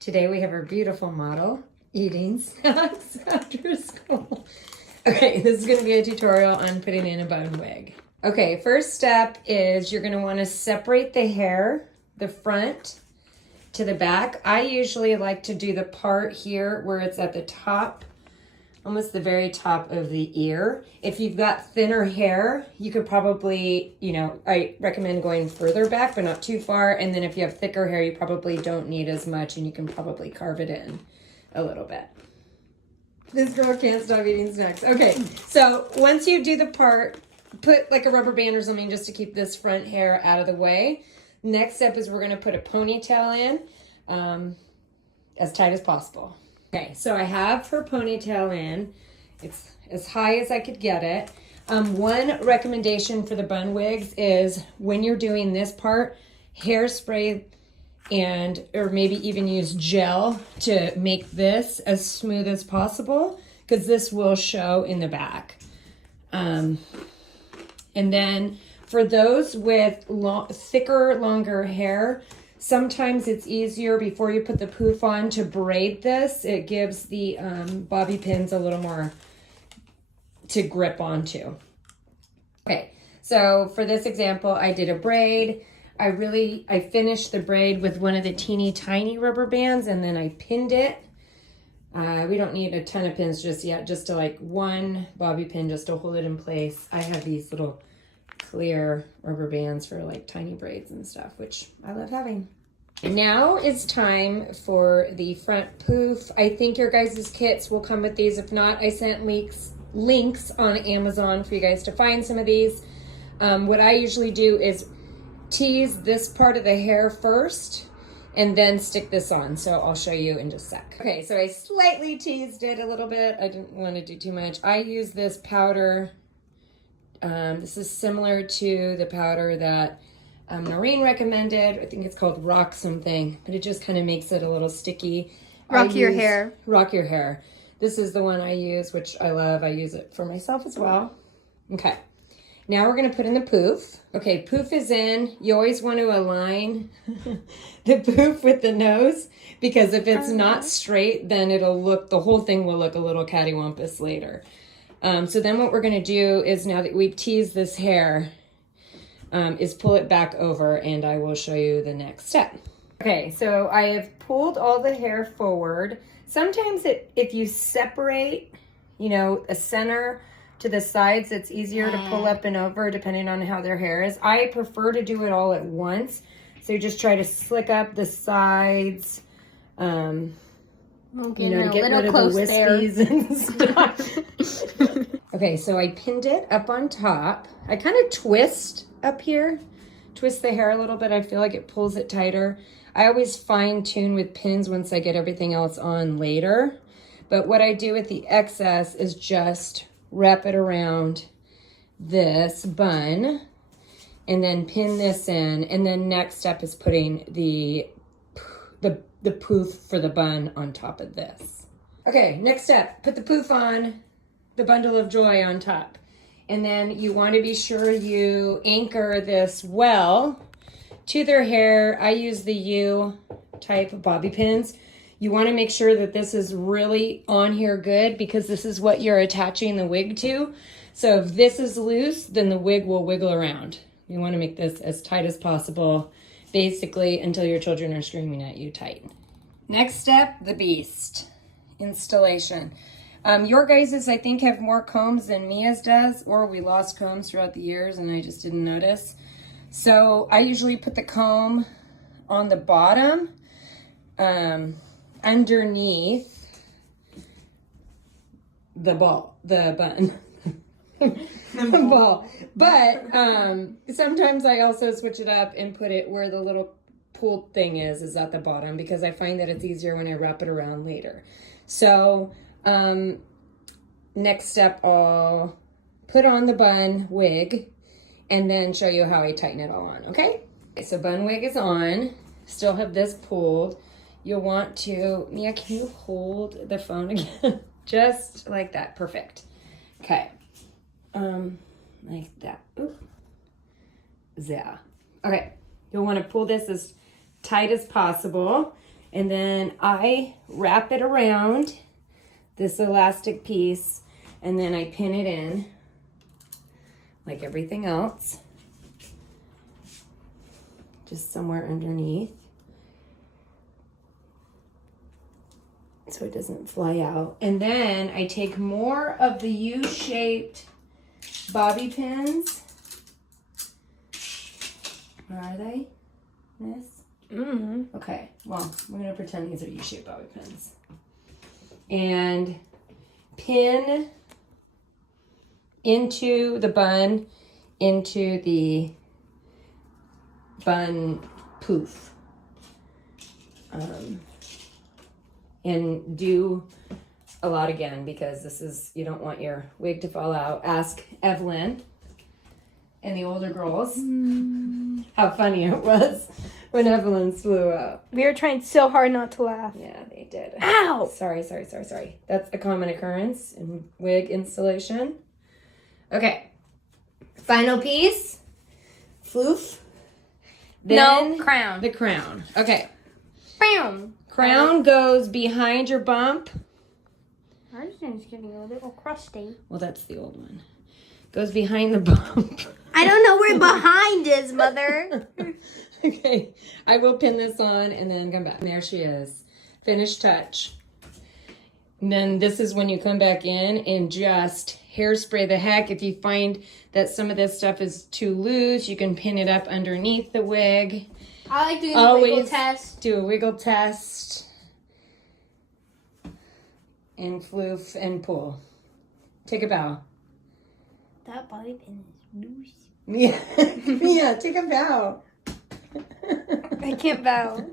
Today we have our beautiful model eating snacks after school. Okay, this is going to be a tutorial on putting in a bun wig. Okay, first step is you're going to want to separate the hair, the front to the back. I usually like to do the part here where it's at the top, almost the very top of the ear. If you've got thinner hair, you could probably, I recommend going further back, but not too far. And then if you have thicker hair, you probably don't need as much and you can probably carve it in a little bit. This girl can't stop eating snacks. Okay, so once you do the part, put like a rubber band or something just to keep this front hair out of the way. Next step is we're gonna put a ponytail in as tight as possible. Okay, so I have her ponytail in. It's as high as I could get it. One recommendation for the bun wigs is when you're doing this part, hairspray or maybe even use gel to make this as smooth as possible because this will show in the back. And then for those with thicker, longer hair, sometimes it's easier before you put the poof on to braid this. It gives the bobby pins a little more to grip onto. Okay, so for this example, I did a braid. I finished the braid with one of the teeny tiny rubber bands and then I pinned it. We don't need a ton of pins just yet, just to like one bobby pin just to hold it in place. I have these little clear rubber bands for like tiny braids and stuff, which I love having. Now it's time for the front poof. I think your guys' kits will come with these. If not, I sent links on Amazon for you guys to find some of these. What I usually do is tease this part of the hair first and then stick this on. So I'll show you in just a sec. Okay, so I slightly teased it a little bit. I didn't want to do too much. I use this powder. This is similar to the powder that Noreen recommended. I think it's called Rock something, but it just kind of makes it a little sticky. Rock your hair. Rock your hair. This is the one I use, which I love. I use it for myself as well. Okay. Now we're going to put in the poof. Okay, poof is in. You always want to align the poof with the nose because if it's not straight, then the whole thing will look a little cattywampus later. So then what we're going to do is, now that we've teased this hair, is pull it back over and I will show you the next step. Okay, so I have pulled all the hair forward. Sometimes if you separate, a center to the sides, it's easier to pull up and over depending on how their hair is. I prefer to do it all at once. So you just try to slick up the sides, to get rid of the wispies and stuff. Okay, so I pinned it up on top. I kind of twist up here, twist the hair a little bit. I feel like it pulls it tighter. I always fine tune with pins once I get everything else on later. But what I do with the excess is just wrap it around this bun and then pin this in. And then next step is putting the poof for the bun on top of this. Okay, next step, put the poof on, the bundle of joy on top. And then you want to be sure you anchor this well to their hair. I use the U type of bobby pins. You want to make sure that this is really on here good because this is what you're attaching the wig to. So if this is loose, then the wig will wiggle around. You want to make this as tight as possible, basically until your children are screaming at you tight. Next step, the beast installation. Your guys's, I think, have more combs than Mia's does, or we lost combs throughout the years and I just didn't notice. So I usually put the comb on the bottom, underneath the bun. The ball. But sometimes I also switch it up and put it where the little pulled thing is at the bottom because I find that it's easier when I wrap it around later. So next step, I'll put on the bun wig and then show you how I tighten it all on, okay? So bun wig is on, still have this pulled. You'll want to, Mia, can you hold the phone again? Just like that, perfect. Okay, like that, ooh, there. Okay, you'll want to pull this as tight as possible. And then I wrap it around this elastic piece, and then I pin it in like everything else, just somewhere underneath so it doesn't fly out. And then I take more of the U-shaped bobby pins. Where are they? This? Mm-hmm. Okay, well, we're gonna pretend these are U-shaped bobby pins. And pin into the bun, into the bun poof. And do a lot again, because this is, you don't want your wig to fall out. Ask Evelyn and the older girls how funny it was when Evelyn's flew out. We were trying so hard not to laugh. Yeah, they did. Ow! Sorry. That's a common occurrence in wig installation. Okay. Final piece. Floof. Then No, crown. the crown. Okay. Bam! Crown goes behind your bump. Ours is getting a little crusty. Well, that's the old one. Goes behind the bump. I don't know where behind is, Mother. Okay. I will pin this on and then come back. There she is. Finished touch. And then this is when you come back in and just hairspray the heck. If you find that some of this stuff is too loose, you can pin it up underneath the wig. I like doing the wiggle test. Do a wiggle test. And floof and pull. Take a bow. That bobby pin is loose. Yeah, yeah, take a bow. I can't bow.